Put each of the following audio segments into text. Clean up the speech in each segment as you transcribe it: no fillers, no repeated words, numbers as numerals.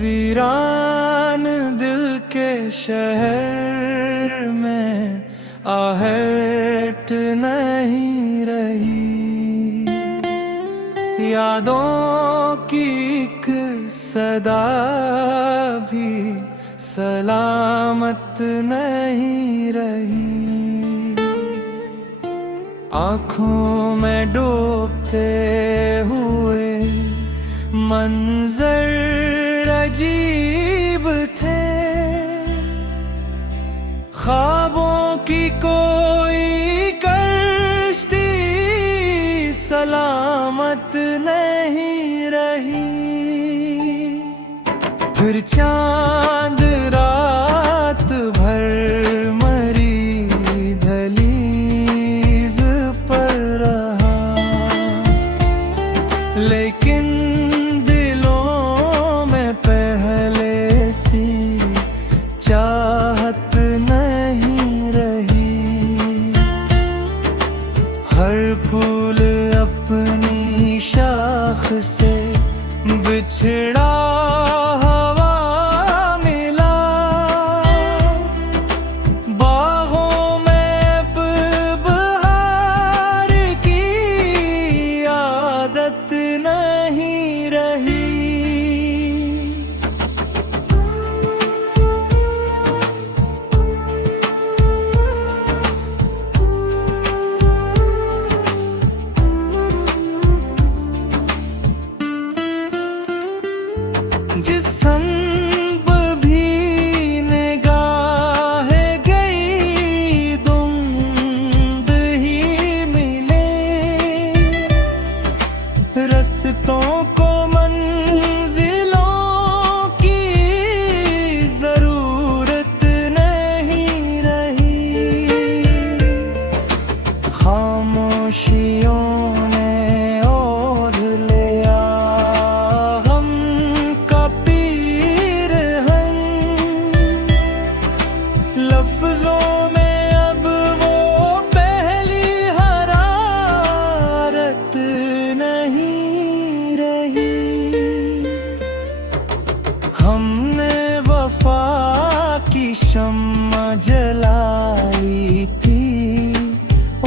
वीरान दिल के शहर में आहट नहीं रही, यादों की एक सदा भी सलामत नहीं रही। आँखों में डूबते हुए मंजर अजीब थे, ख्वाबों की कोई कश्ती सलामत नहीं रही। फिर चांद रात भर मरी दहलीज पर रहा, लेकिन चाहत नहीं रही। हर फूल अपनी शाख से बिछड़ा हवा मिला, बागों में बहार की आदत नहीं रही। जिस संग भी निगाहें गई धुंध ही मिले, रस्तों को मंजिलों की जरूरत नहीं रही। खामोशियों ने ओढ़ लिया लफ्जों में अब वो पहली हरारत नहीं रही। हमने वफा की शम्मा जलाई थी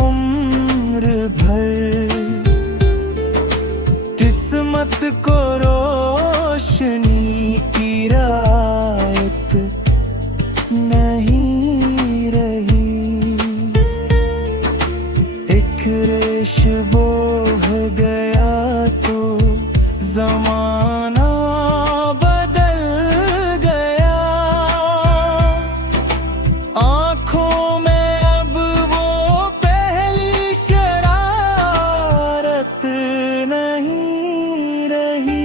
उम्र भर, किस्मत को रोशनी की रायत नहीं रही। एक रेश बोह गया तो ज़माना बदल गया, आँखों में अब वो पहली शरारत नहीं रही।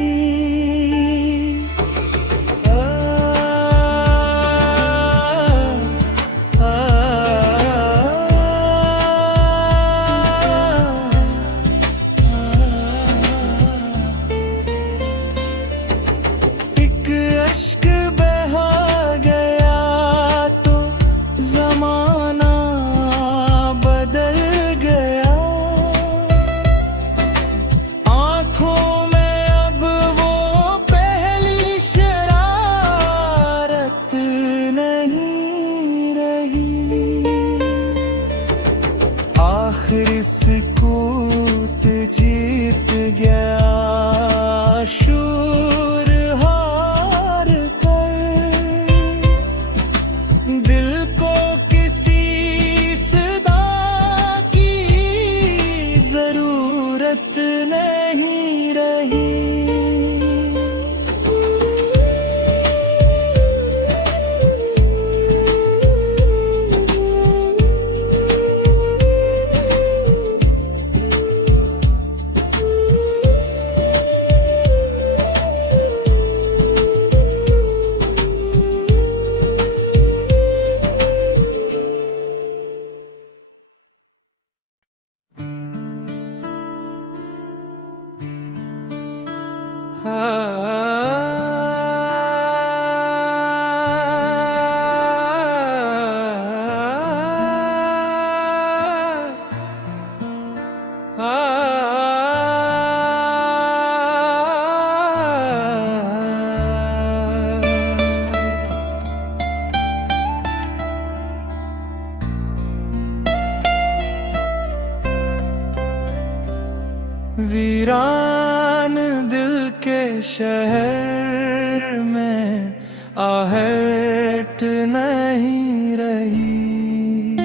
वीरान दिल के शहर में आहट नहीं रही,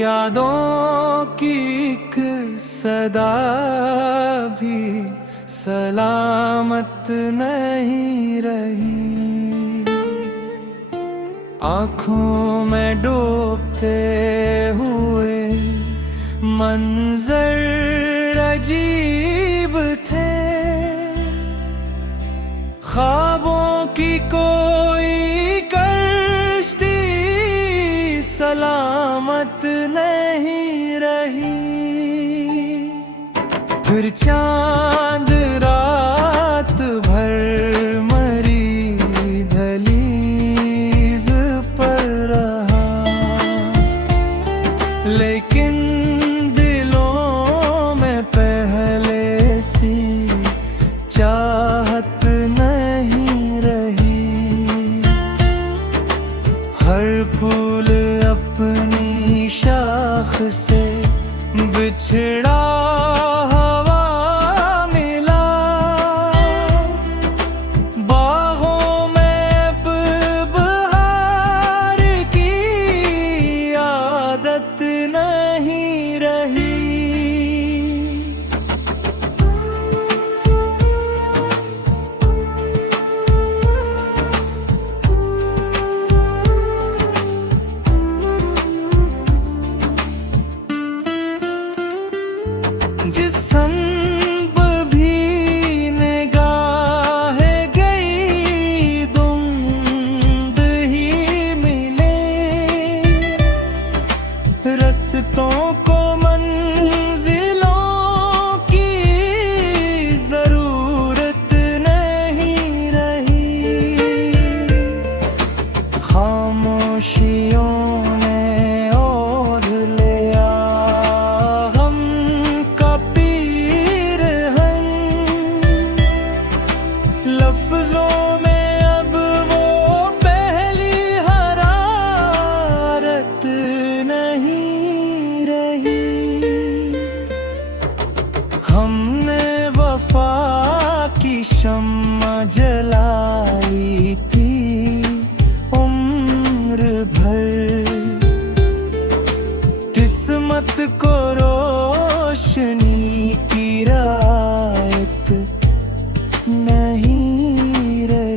यादों की एक सदा भी सलामत नहीं रही। आँखों में डूबते हुए मंजर अजीब थे, ख्वाबों की कोई कश्ती सलामत नहीं रही। फिर चांद रात भर मरी दहलीज पर रहा, लेकिन चाहत नहीं रही। हर फूल अपनी शाख से बिछड़ा हवा मिला, बाहों में अब बहार की आदत नहीं रही। जिस संग भी निगाह गई धुंध ही मिले, रस्तों को मंजिलों की जरूरत नहीं रही। खामोशियों लफ्जों में अब वो पहली हरारत नहीं रही। हमने वफा की शम्मा जलाई थी उम्र भर, किस्मत को रोशनी की रायत नहीं रही।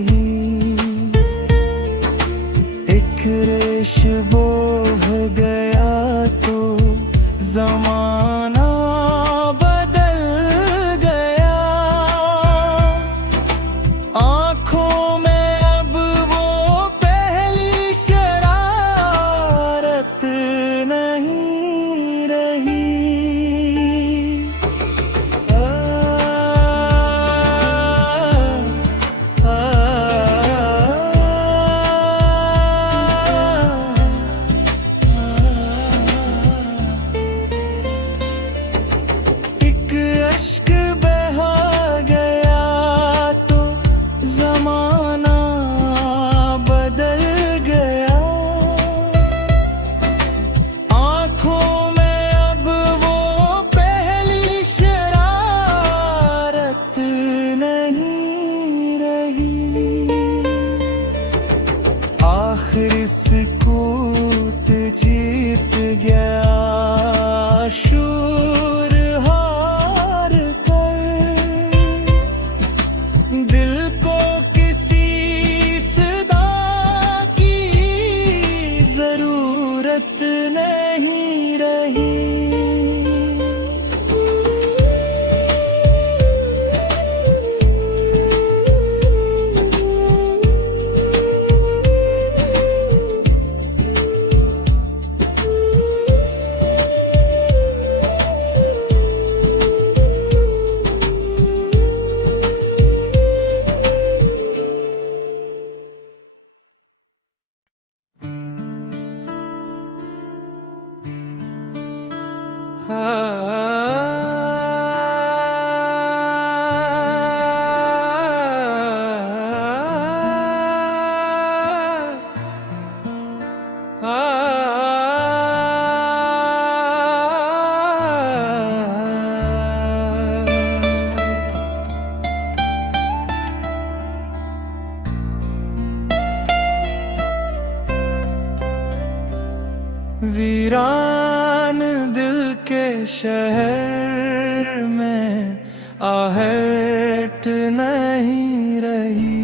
वीरान दिल के शहर में आहट नहीं रही,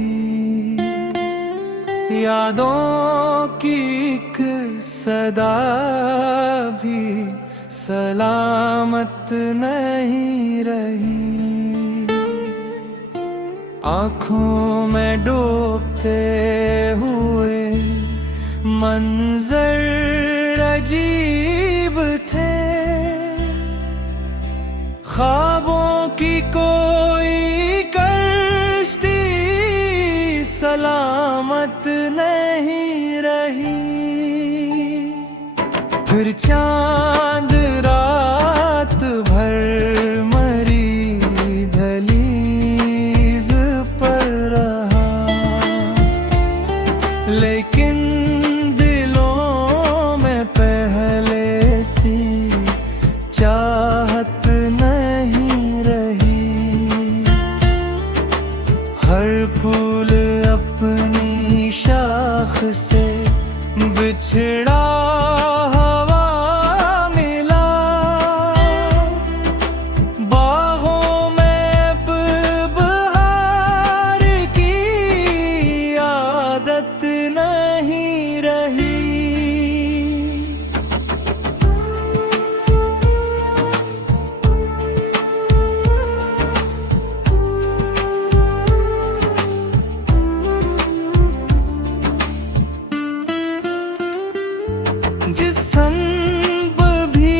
यादों की एक सदा भी सलामत नहीं रही। आँखों में डूबते हुए मंजर अजीब थे, ख्वाबों की कोई कश्ती सलामत नहीं रही। फिर चांद रात भर मरी दहलीज पर रहा, लेकिन दिलों में पहले सी चाहत नहीं रही। हर फूल अपनी शाख से बिछड़ा जिस संग भी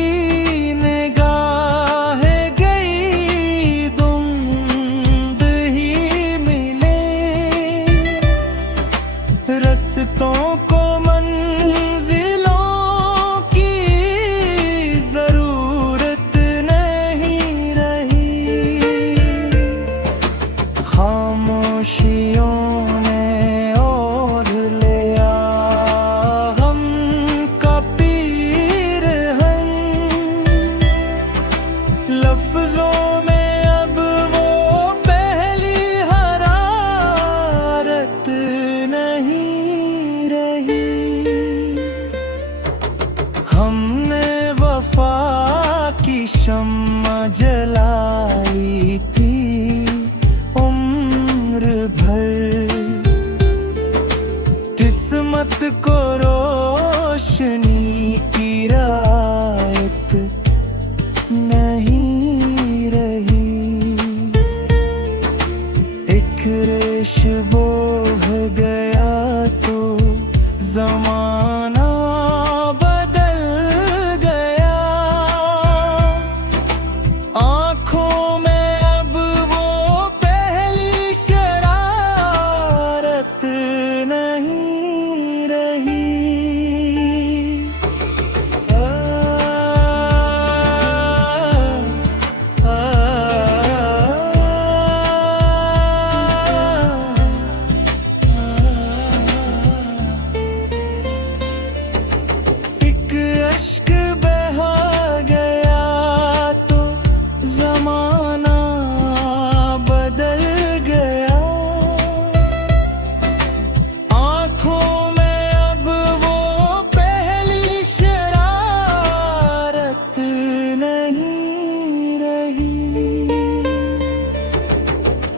निगाहें गई धुंध ही मिले, रस्तों को मंजिलों की जरूरत नहीं रही। खामोशियों लफ्जों में अब वो पहली हरारत नहीं रही। हमने वफा की शम्मा जलाई थी उम्र भर, किस्मत को रोशनी की रायत नहीं रही। एक रेश बोह गया तो ज़माना बदल गया, आँखों में अब वो पहली शरारत नहीं रही। इश्क बहा गया तो ज़माना बदल गया, आँखों में अब वो पहली शरारत नहीं रही।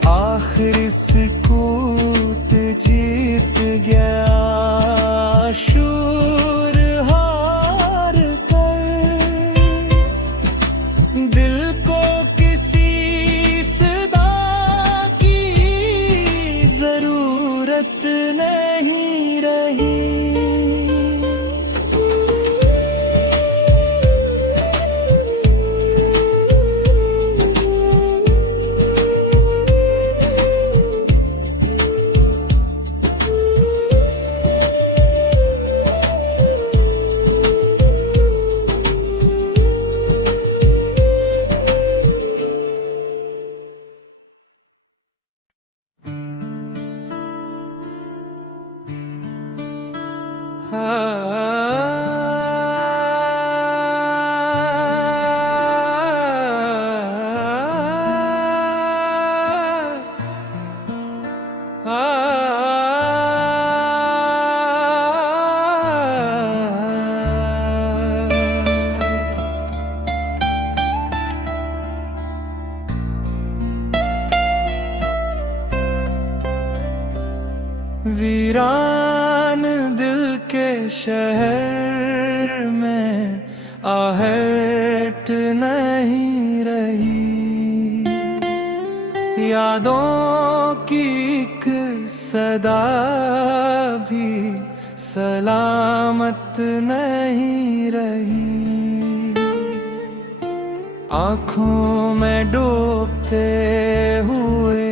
आखिर सुकूत जीत गया शूर हार कर, दिल को किसी सदा की जरूरत नहीं रही। वीरान दिल के शहर में आहट नहीं रही, यादों की एक सदा भी सलामत नहीं रही। आँखों में डूबते हुए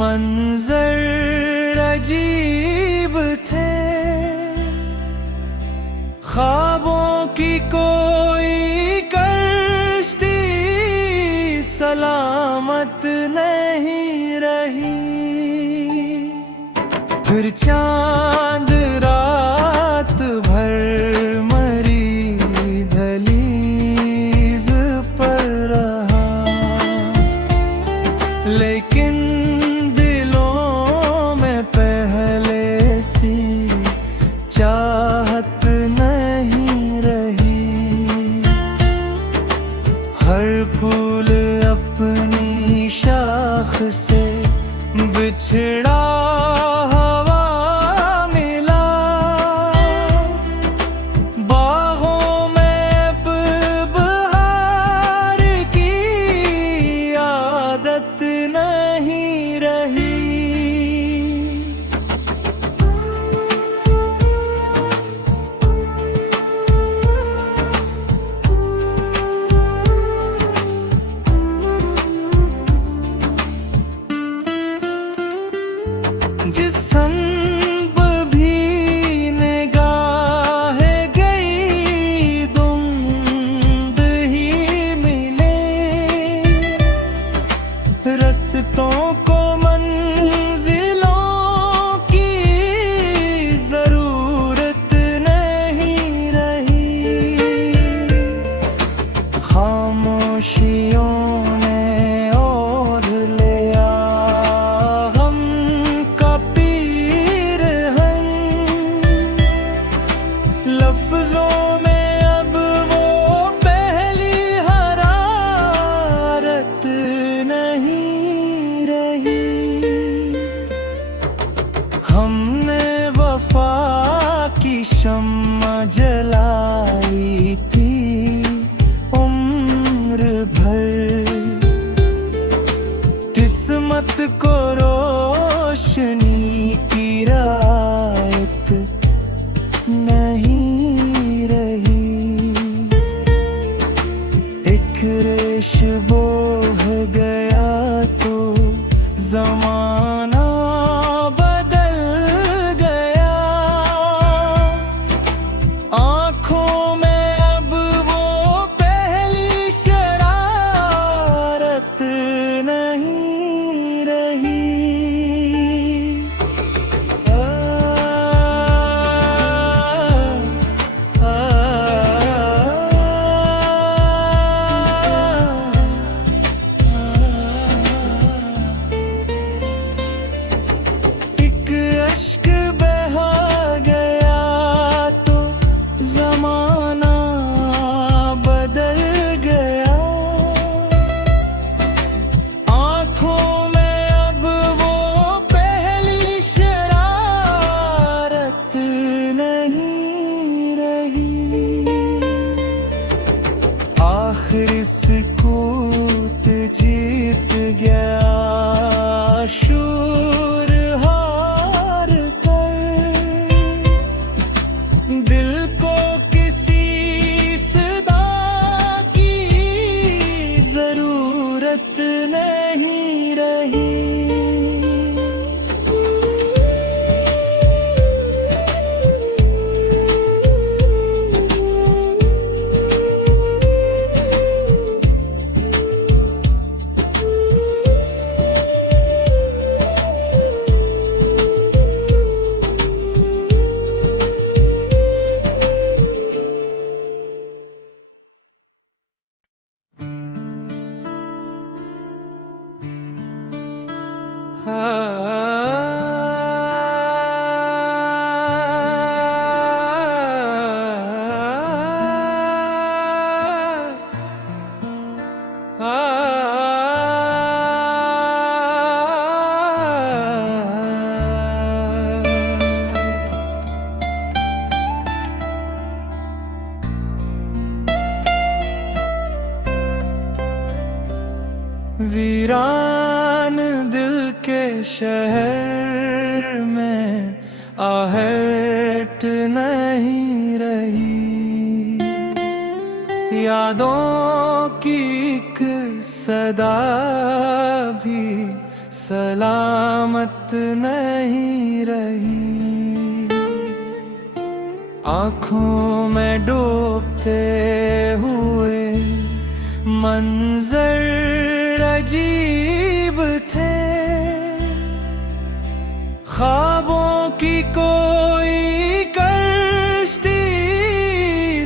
मंजर अजीब थे, ख्वाबों की कोई कश्ती सलामत नहीं रही। फिर चांद रात भर मरी दहलीज पर रहा, लेकिन दिलों में पहले सी चाहत नहीं रही। हर फूल अपनी शाख से बिछड़ा जिस संग भी निगाहें गई धुंध ही मिले, रस्तों को मंजिलों की जरूरत नहीं रही। खामोशियों ने ओढ़ लिया लफ्जों में अब वो पहली हरारत नहीं रही। हमने वफा की शम्मा जलाई थी उम्र भर, किस्मत को रोशनी की रायत नहीं रही। एक रेश बोह गया तो ज़माना बदल गया, आँखों में अब वो पहली शरारत नहीं रही। इश्क बहा गया तो ज़माना बदल गया, आँखों में अब वो पहली शरारत नहीं रही। आखिर सुकूत जीत गया शूर हार कर, दिल को किसी सदा की जरूरत नहीं रही। शहर में आहट नहीं रही। यादों की एक सदा भी सलामत नहीं रही। आँखों में डूबते हुए मंजर अजीब थे। ख्वाबों की कोई कश्ती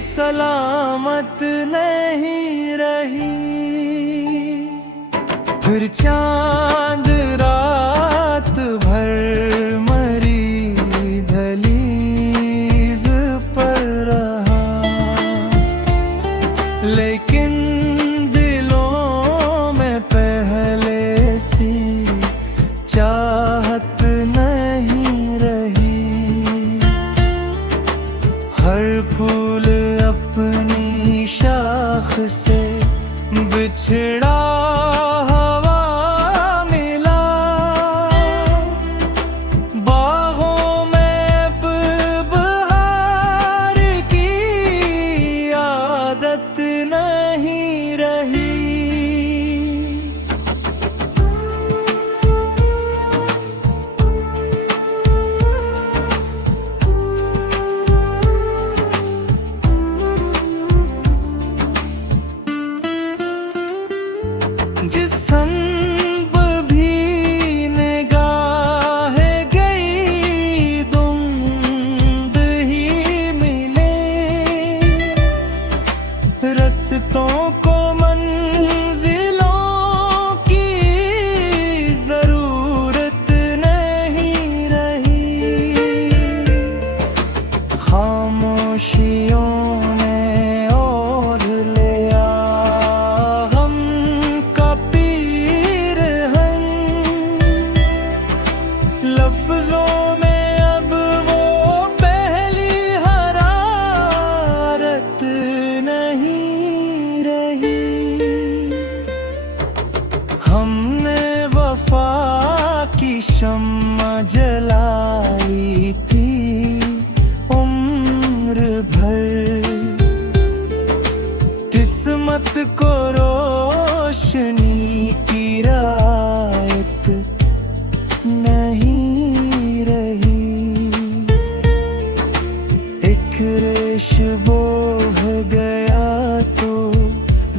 सलामत नहीं रही। फिर चांद रात भर मरी दहलीज पर रहा, लेकिन दिलों में पहले सी चाहत नहीं रही। हर फूल अपनी शाख से बिछड़ा जिस संग भी निगाह गई धुंध ही मिले। रस्तों को मंजिलों की जरूरत नहीं रही। खामोशियों ने ओढ़ लिया लफ्जों में अब वो पहली हरारत नहीं रही। हमने वफा की शम्मा जलाई थी उम्र भर। किस्मत को रोशनी की रायत नहीं रही। एक रेश बोह गया तो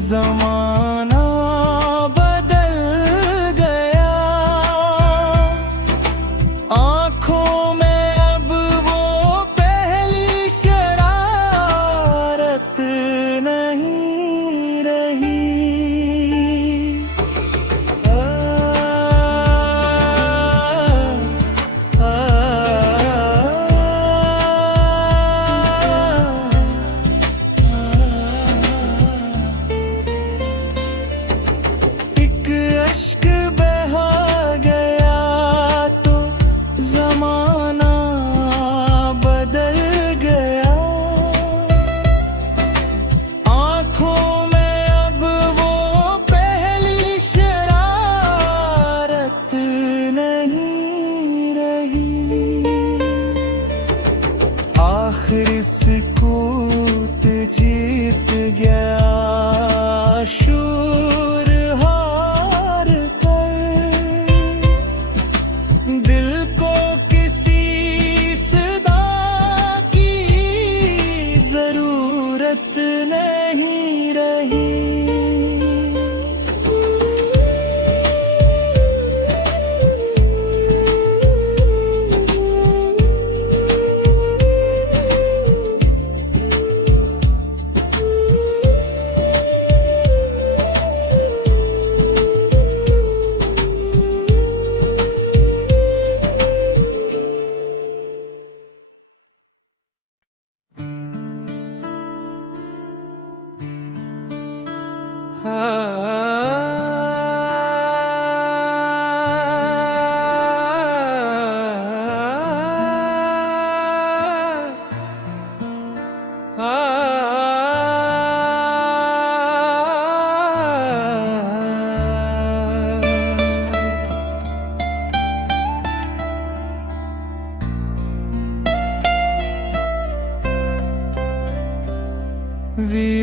ज़माना बदल गया। आँखों में अब वो पहली शरारत नहीं रही। इश्क बहा गया तो ज़माना बदल गया। आँखों में अब वो पहली शरारत नहीं रही। आखिर सुकूत जीत गया शूर हार कर। दिल को किसी सदा की जरूरत नहीं रही।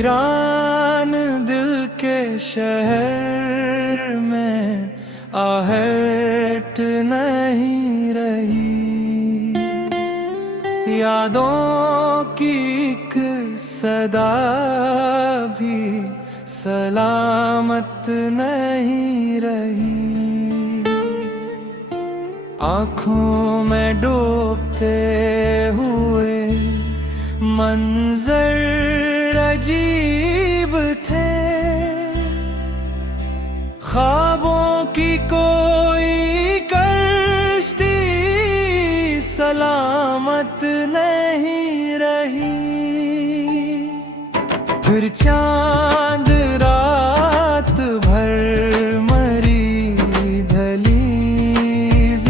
वीरान दिल के शहर में आहट नहीं रही, यादों की एक सदा भी सलामत नहीं रही। आँखों में डूबते हुए मंजर अजीब थे, ख्वाबों की कोई कश्ती सलामत नहीं रही। फिर चांद रात भर मरी दहलीज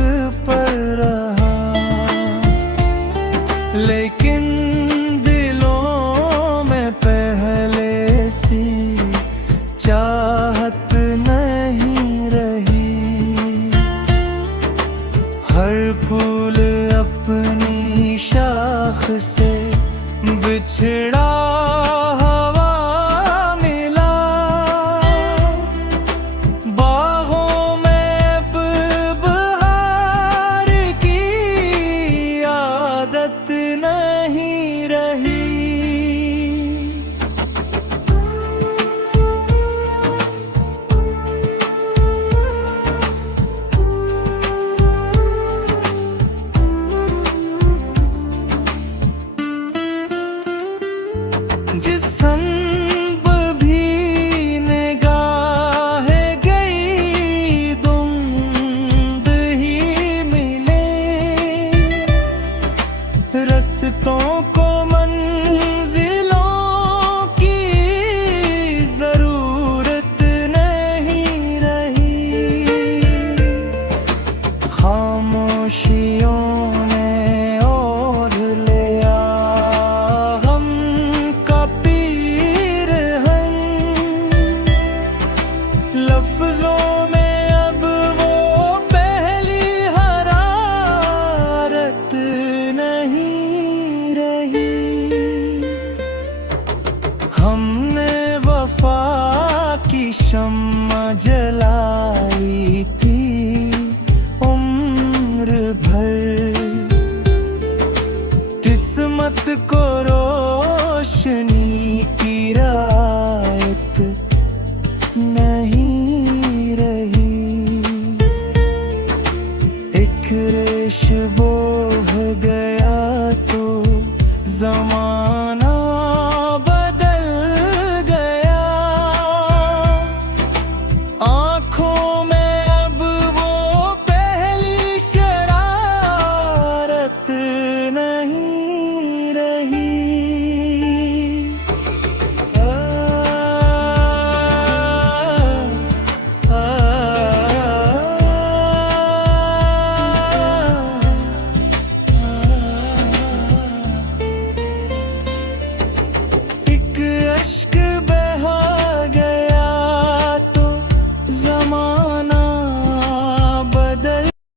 पर रहा, लेकिन दिलों में पहले सी चाहत नहीं रही। हर फूल अपनी शाख से बिछड़ा हवा मिला, बाहों में अब बहार की आदत नहीं रही। जिस संग भी निगाहें गई धुंध ही मिले, रस्तों को मंजिलों की जरूरत नहीं रही। खामोशियों ने ओढ़ लिया हम का पीरहन, लफ्जों में अब वो पहली हरारत नहीं रही। हमने वफा की शम्मा जलाई थी उम्र भर, किस्मत को रोशनी की रायत नहीं रही। एक रेश बोह गया तो ज़माना